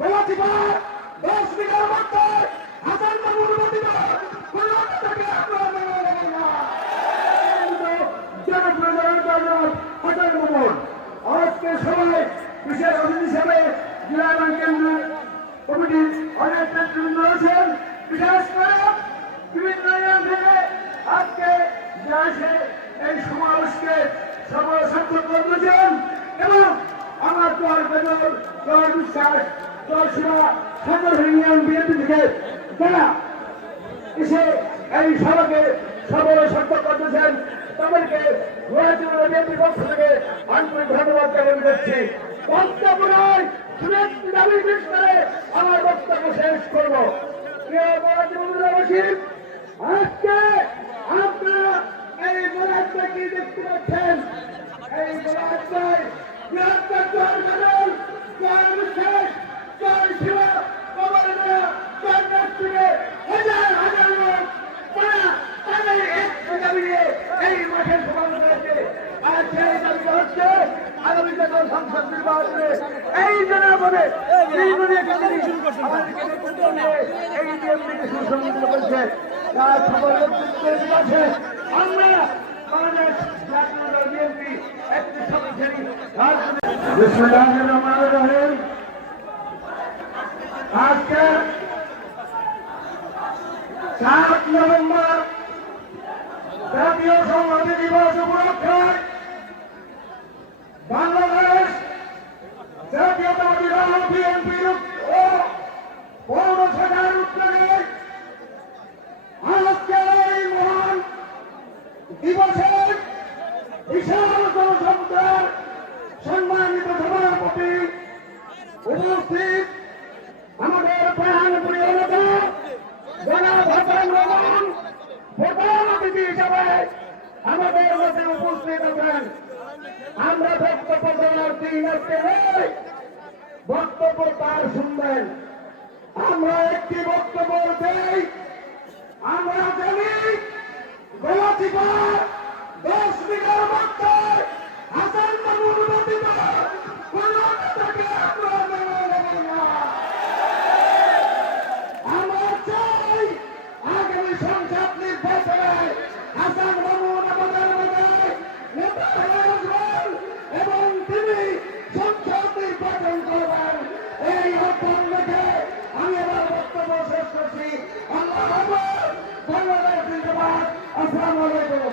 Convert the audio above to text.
গলাচিপার 10 metre মধ্যে হাসান মামুর প্রতিবাদ কোনো নেতাকে আপনারা মেনে নেবেন না। জনপ্রচারের জন্য হাসান মামুন আজকে সবাই বিশেষ অতিথি হিসেবে জেলা কেন্দ্র কমিটির অনেক নেতৃবৃন্দ রয়েছেন। বিশেষ করে বিভিন্ন ইউনিয়ন থেকে আজকে আসে এই সমাবেশকে সফল সার্থক করেছেন এবং আমার দল বেদল দল বিশ্বাস দল সেবা সকল ইউনিয়ন বিএনপি থেকে যারা এসে এই সভাকে সফল সার্থক করতেছেন তাদেরকে বিএনপির পক্ষ থেকে আন্তরিক ধন্যবাদ জ্ঞাপন করছি। বক্তব্য নয় শুভেচ্ছা দাবি পেশ করে আমার বক্তব্য শেষ করব। আজকে আপনারা এই গোলাপটায় কি দেখতে পাচ্ছেন? এই গোলাপটায় বৃহত্তর জনগণ জয় বিশ্বাস জয় শিবা কবরনা জয় থেকে হাজার হাজার লোক তারা তাদের একটি দাবি নিয়ে এই মাঠে সমাবেশ করেছে। আর সেই দাবি হচ্ছে আগামী যখন সংসদ নির্বাচনে এই জনগণে এই বিএনপিকে সুসংগঠিত করেছে তার সবার নেতৃত্ব আছে। আমরা বাংলাদেশ জাতীয় দল বিএনপি একটি শক্তিশালী আজকে 7 নভেম্বর জাতীয় সংহতি দিবস উপলক্ষে বাংলাদেশ জাতীয়তাবাদী দল বিএনপির ও পৌর শাখার উদ্যোগে আজকের এই মহান দিবসে বিশাল জনসংখ্যার সম্মানিত সভাপতি উপস্থিত আমাদের প্রধান প্রিয় নেতা জনাব হাসান মামুন প্রধান অতিথি হিসাবে আমাদের মধ্যে উপস্থিত আছেন। আমরা বক্তব্য দেওয়ার দিন আজকে নেই, বক্তব্য তার শুনবেন। আমরা একটি বক্তব্য দেই। আমরা জানি গলাচিপার 10 মিটার মধ্যে হাসান মামুর প্রতিবাদ কোনো নেতাকে আপনারা মেনে নেবেন না। আমরা চাই আগামী সংসদ নির্বাচনে হাসান মামুন আমাদের মধ্যে নেতা হয়ে আসবেন এবং তিনি সংসদ নির্বাচন করবেন। এই আহ্বান রেখে আমি আমার বক্তব্য শেষ করছি। আল্লাহ হাফেজ। বাংলাদেশ জিন্দাবাদ। আসসালামু আলাইকুম।